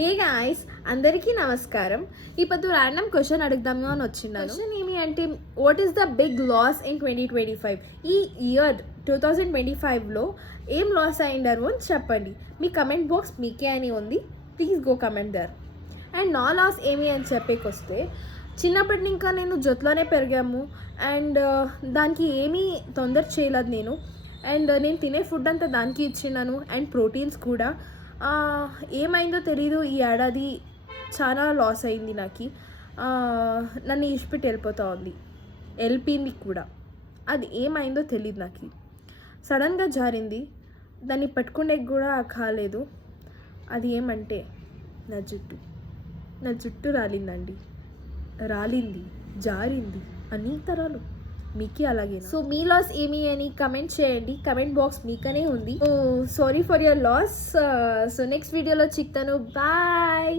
Hey guys, అందరికీ నమస్కారం. ఇప్పుడు ర్యాండమ్ క్వశ్చన్ అడుగుదాము అని వచ్చింది. క్వశ్చన్ ఏమి అంటే, what is the big loss in 2025? ఈ ఇయర్ 2025లో ఏం లాస్ అయిండారు అని చెప్పండి. మీ కమెంట్ బాక్స్ మీకే అని ఉంది, please go comment there. And నా లాస్ ఏమి అని చెప్పేకొస్తే, చిన్నప్పటి ఇంకా నేను జొత్లోనే పెరిగాము అండ్ దానికి ఏమీ తొందర చేయలేదు నేను. అండ్ నేను తినే ఫుడ్ అంతా దానికి ఇచ్చినాను అండ్ ప్రోటీన్స్ కూడా. ఏమైందో తెలీదు, ఈ ఏడాది చాలా లాస్ అయింది నాకు. నన్ను ఇచ్చిపెట్టి వెళ్ళిపోయింది కూడా. అది ఏమైందో తెలియదు నాకు. సడన్గా జారింది, దాన్ని పట్టుకునే కూడా కాలేదు. అది ఏమంటే నా జుట్టు రాలిందండి. జారింది అన్ని తరాలు. మీకే అలాగే. సో మీ లాస్ ఏమి అని కమెంట్ చేయండి, కమెంట్ బాక్స్ మీకనే ఉంది. Sorry for your loss. So next వీడియోలో చిక్తాను. బాయ్.